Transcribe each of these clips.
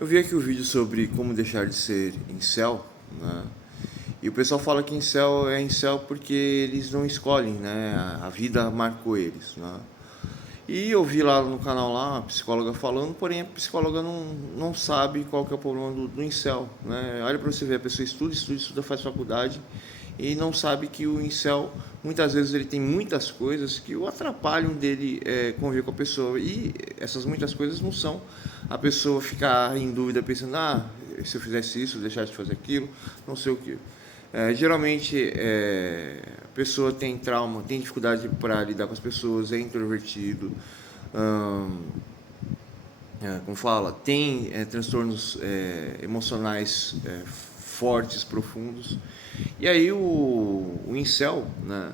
Eu vi aqui o vídeo sobre como deixar de ser incel, né? E o pessoal fala que incel é incel porque eles não escolhem, né? A vida marcou eles, né? E eu vi lá no canal lá, a psicóloga falando, porém a psicóloga não sabe qual que é o problema do incel, né? Olha para você ver, a pessoa estuda, faz faculdade e não sabe que o incel, muitas vezes ele tem muitas coisas que o atrapalham dele conviver com a pessoa. E essas muitas coisas não são a pessoa ficar em dúvida pensando, se eu fizesse isso, eu deixasse de fazer aquilo, não sei o que. Geralmente a pessoa tem trauma, tem dificuldade para lidar com as pessoas, é introvertido, como fala, tem transtornos emocionais fortes, profundos. E aí o incel, né,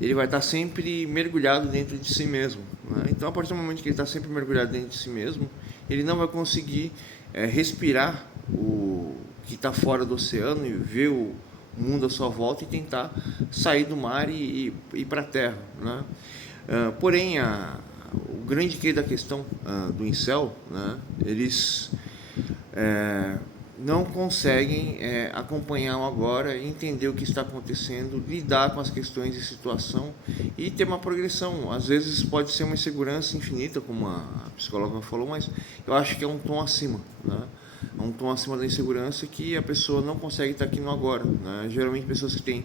ele vai estar sempre mergulhado dentro de si mesmo, né? Então, a partir do momento que ele está sempre mergulhado dentro de si mesmo, ele não vai conseguir respirar o que está fora do oceano e ver o mundo à sua volta e tentar sair do mar e ir para a terra, né? Porém, o grande que da questão do incel, né, eles não conseguem acompanhar o agora, entender o que está acontecendo, lidar com as questões de situação e ter uma progressão. Às vezes pode ser uma insegurança infinita, como a psicóloga falou, mas eu acho que é um tom acima, né? É um tom acima da insegurança que a pessoa não consegue estar aqui no agora, né? Geralmente pessoas que têm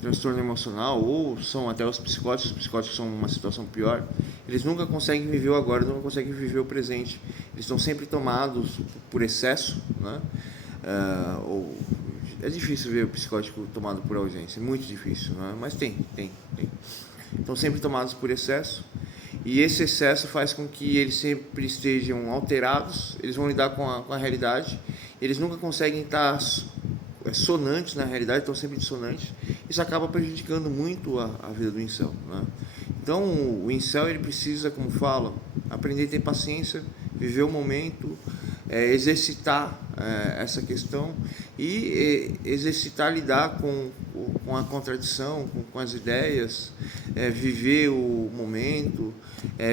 transtorno emocional ou são até os psicóticos são uma situação pior, eles nunca conseguem viver o agora, nunca conseguem viver o presente. Eles estão sempre tomados por excesso, né? É difícil ver o psicótico tomado por ausência, é muito difícil, né? Mas tem. Estão sempre tomados por excesso, e esse excesso faz com que eles sempre estejam alterados, eles vão lidar com a realidade, eles nunca conseguem estar sonantes na realidade, estão sempre dissonantes. Isso acaba prejudicando muito a vida do incel, né? Então o incel ele precisa, como fala, aprender a ter paciência, viver o momento, exercitar essa questão e exercitar lidar com a contradição, com as ideias, viver o momento,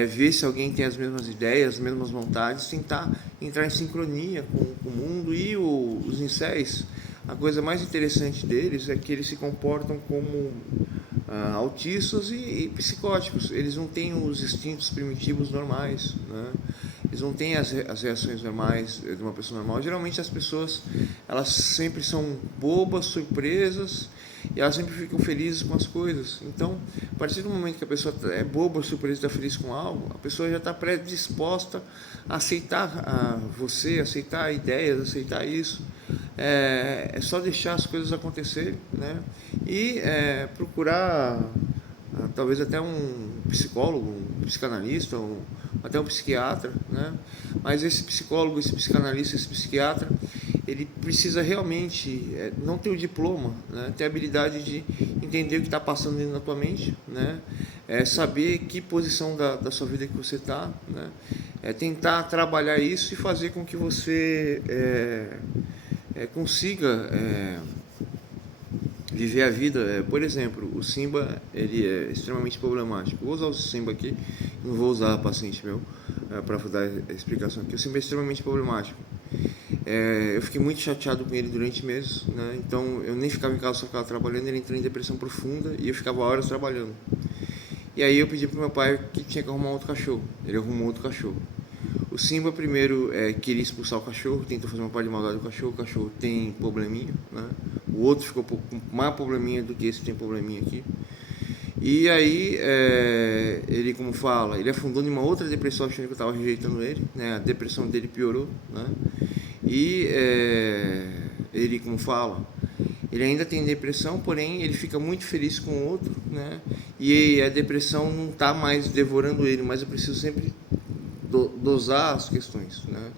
ver se alguém tem as mesmas ideias, as mesmas vontades, tentar entrar em sincronia com o mundo. E os incéis, a coisa mais interessante deles é que eles se comportam como autistas e psicóticos. Eles não têm os instintos primitivos normais, né? Eles não têm as reações normais de uma pessoa normal. Geralmente as pessoas, elas sempre são bobas, surpresas, e elas sempre ficam felizes com as coisas. Então, a partir do momento que a pessoa é boba, surpresa, está feliz com algo, a pessoa já está predisposta a aceitar você, aceitar ideias, aceitar isso. É só deixar as coisas acontecerem, né? E procurar talvez até um psicólogo, um psicanalista, ou até um psiquiatra, né? Mas esse psicólogo, esse psicanalista, esse psiquiatra, ele precisa realmente não ter o diploma, né? Ter a habilidade de entender o que está passando dentro da tua mente, né? Saber que posição da sua vida que você está, né? Tentar trabalhar isso e fazer com que você consiga viver a vida. Por exemplo, o Simba, ele é extremamente problemático. Vou usar o Simba aqui, não vou usar paciente meu para dar a explicação aqui. O Simba é extremamente problemático. Eu fiquei muito chateado com ele durante meses, né? Então eu nem ficava em casa, só ficava trabalhando. Ele entrou em depressão profunda e eu ficava horas trabalhando. E aí eu pedi pro meu pai que tinha que arrumar outro cachorro. Ele arrumou outro cachorro. O Simba primeiro queria expulsar o cachorro, tentou fazer uma parte de maldade do cachorro. O cachorro tem probleminha, né? O outro ficou com mais probleminha do que esse que tem probleminha aqui. E aí ele, como fala, ele afundou em uma outra depressão achando que eu estava rejeitando ele, né? A depressão dele piorou, né? E ele, como fala, ele ainda tem depressão, porém ele fica muito feliz com o outro, né? E a depressão não está mais devorando ele, mas eu preciso sempre dosar as questões, né?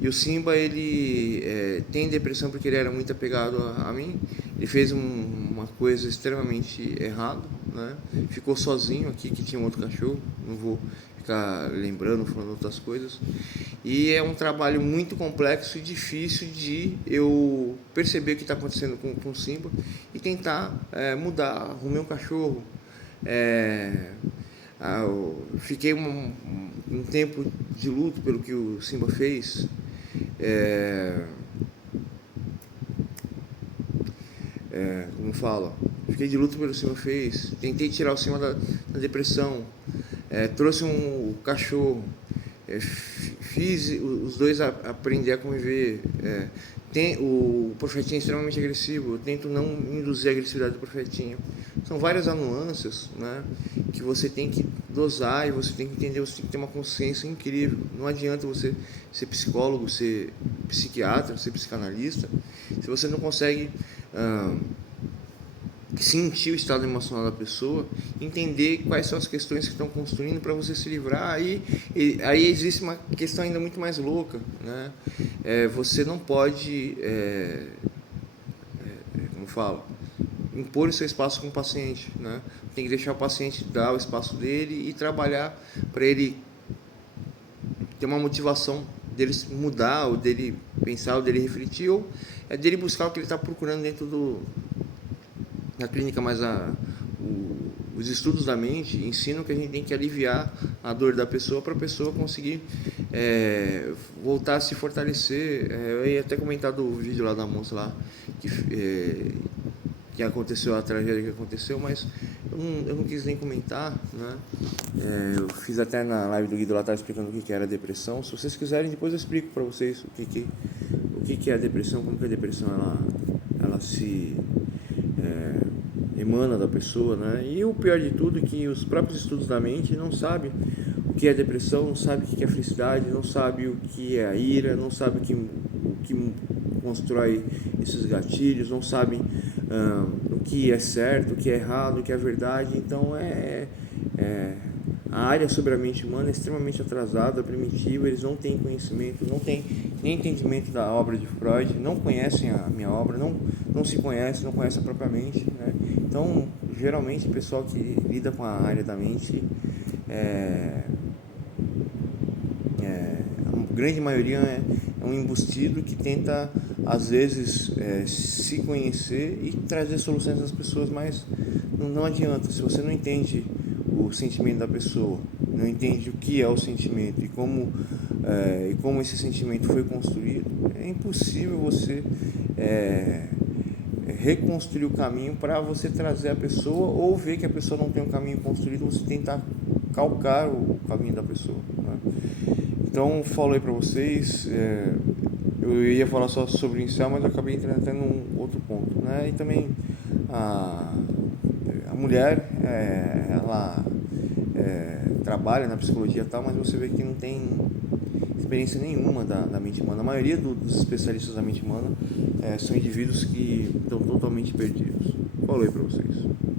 E o Simba, ele tem depressão porque ele era muito apegado a mim. Ele fez uma coisa extremamente errada, né? Ficou sozinho aqui, que tinha um outro cachorro. Não vou ficar lembrando, falando outras coisas. E é um trabalho muito complexo e difícil de eu perceber o que está acontecendo com o Simba e tentar mudar. Arrumei um cachorro, fiquei um tempo de luto pelo que o Simba fez. Como fala, fiquei de luto pelo que o Simba fez. Tentei tirar o Simba da depressão. Trouxe o cachorro. Fiz os dois aprender a conviver. O Profetinha é extremamente agressivo. Eu tento não induzir a agressividade do Profetinha. São várias nuances, né, que você tem que dosar e você tem que entender. Você tem que ter uma consciência incrível. Não adianta você ser psicólogo, ser psiquiatra, ser psicanalista, se você não consegue sentir o estado emocional da pessoa, entender quais são as questões que estão construindo para você se livrar. Aí existe uma questão ainda muito mais louca, né? Você não pode, como fala, impor o seu espaço com o paciente, né? Tem que deixar o paciente dar o espaço dele e trabalhar para ele ter uma motivação dele mudar, ou dele pensar, ou dele refletir, ou dele buscar o que ele está procurando dentro da clínica. Mas os estudos da mente ensinam que a gente tem que aliviar a dor da pessoa para a pessoa conseguir voltar a se fortalecer. Eu ia até comentar do vídeo lá da moça lá que aconteceu, a tragédia que aconteceu, mas eu não quis nem comentar, né? Eu fiz até na live do Guido lá, estava explicando o que era a depressão. Se vocês quiserem, depois eu explico para vocês o que é a depressão, como que a depressão ela se emana da pessoa, né? E o pior de tudo é que os próprios estudos da mente não sabem o que é depressão, não sabem o que é felicidade, não sabem o que é a ira, não sabem o que constrói esses gatilhos, não sabem o que é certo, o que é errado, o que é verdade. Então a área sobre a mente humana é extremamente atrasada, primitiva. Eles não têm conhecimento, não têm nem entendimento da obra de Freud, não conhecem a minha obra, não se conhecem, não conhecem a própria mente, né? Então, geralmente, o pessoal que lida com a área da mente, a grande maioria é um embustido que tenta, às vezes, se conhecer e trazer soluções às pessoas, mas não adianta. Se você não entende o sentimento da pessoa, não entende o que é o sentimento e como esse sentimento foi construído, é impossível você reconstruir o caminho para você trazer a pessoa, ou ver que a pessoa não tem um caminho construído, você tentar calcar o caminho da pessoa, né? Então, falei para vocês, eu ia falar só sobre o incel, mas eu acabei entrando até num outro ponto, né? E também a mulher, ela trabalha na psicologia e tal, mas você vê que não tem experiência nenhuma da mente humana. A maioria dos especialistas da mente humana são indivíduos que estão totalmente perdidos. Falei para vocês.